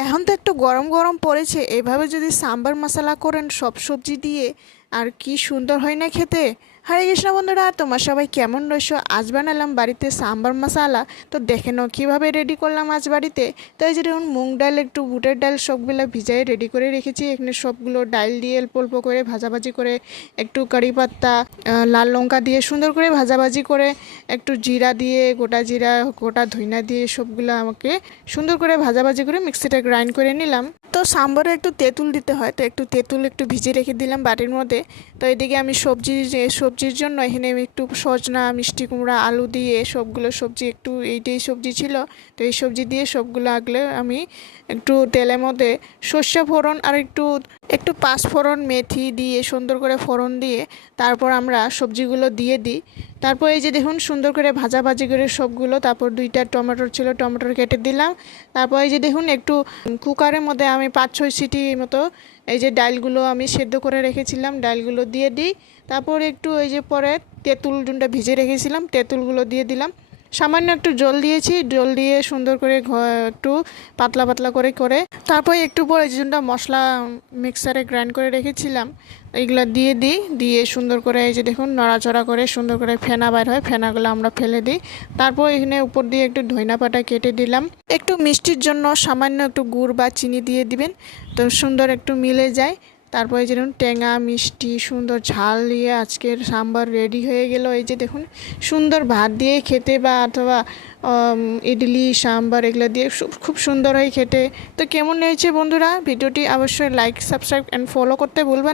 এখন তো একটু গরম গরম পড়েছে, এভাবে যদি সাম্বার মশলা করেন সব সবজি দিয়ে, আর কি সুন্দর হয় না খেতে। হরে কৃষ্ণ বন্ধুরা, তোমার সবাই কেমন রয়েছো? আজ বানালাম বাড়িতে সাম্বার মশলা। তো দেখে নাও কীভাবে রেডি করলাম আজ বাড়িতে। তো এই যে দেখুন, মুগ ডাল একটু বুটের ডাল সবগুলো ভিজাই রেডি করে রেখেছি। এখানে সবগুলো ডাল দিয়ে অল্প অল্প করে ভাজাভাজি করে, একটু কারি পাত্তা, লাল লঙ্কা দিয়ে সুন্দর করে ভাজাভাজি করে, একটু জিরা দিয়ে, গোটা জিরা, গোটা ধইনা দিয়ে সবগুলো আমাকে সুন্দর করে ভাজাভাজি করে মিক্সিতে গ্রাইন্ড করে নিলাম। তো সাম্বারে একটু তেঁতুল দিতে হয়, তো একটু তেঁতুল একটু ভিজিয়ে রেখে দিলাম বাটির মধ্যে। তো এদিকে আমি সবজির জন্য এখানে আমি একটু সজনা, মিষ্টি কুমড়া, আলু দিয়ে সবগুলো সবজি, একটু এইটাই সবজি ছিল, তো এই সবজি দিয়ে সবগুলো আগলে আমি একটু তেলের মধ্যে সর্ষে ফোড়ন আর একটু একটু পাঁচফোড়ন, মেথি দিয়ে সুন্দর করে ফোড়ন দিয়ে তারপর আমরা সবজিগুলো দিয়ে দিই। তারপর এই যে দেখুন, সুন্দর করে ভাজাভাজি করে সবগুলো, তারপর দুইটা টমেটো ছিল, টমেটো কেটে দিলাম। তারপর এই যে দেখুন, একটু কুকারের মধ্যে আমি 5-6 সিটি মতো এই যে ডালগুলো আমি সেদ্ধ করে রেখেছিলাম, ডালগুলো দিয়ে দিই। তারপর একটু এই যে পরে তেঁতুল জুনটা ভিজে রেখেছিলাম, তেঁতুলগুলো দিয়ে দিলাম। সামান্য একটু জল দিয়েছি, জল দিয়ে সুন্দর করে একটু পাতলা পাতলা করে করে তারপর একটু পরে যে মশলা মিক্সারে গ্রাইন্ড করে রেখেছিলাম এইগুলো দিয়ে দিই। দিয়ে সুন্দর করে এই যে দেখুন নড়াচড়া করে সুন্দর করে ফেনা বার হয়, ফেনাগুলো আমরা ফেলে দিই। তারপর এখানে উপর দিয়ে একটু ধইনা পাতা কেটে দিলাম। একটু মিষ্টির জন্য সামান্য একটু গুড় বা চিনি দিয়ে দিবেন, তো সুন্দর একটু মিলে যায়। তারপরে যেরকম টেঙা মিষ্টি সুন্দর ঝাল দিয়ে আজকের সাম্বার রেডি হয়ে গেল। এই যে দেখুন, সুন্দর ভাত দিয়ে খেতে বা অথবা ইডলি সাম্বার এগুলো দিয়ে খুব সুন্দর হয় খেতে। তো কেমন হয়েছে বন্ধুরা ভিডিওটি? অবশ্যই লাইক, সাবস্ক্রাইব অ্যান্ড ফলো করতে ভুলবেন।